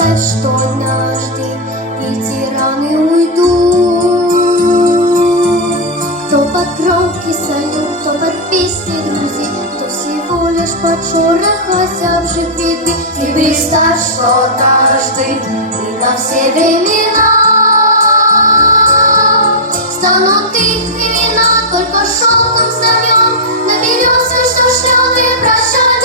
представь, что однажды ветераны уйдут. Кто под громкий салют, кто под песни друзей, кто всего лишь под шорох озябших ветвей. Ты представь, что однажды и на все времена станут их имена только шелком знамен на березах, что шлет и прощальный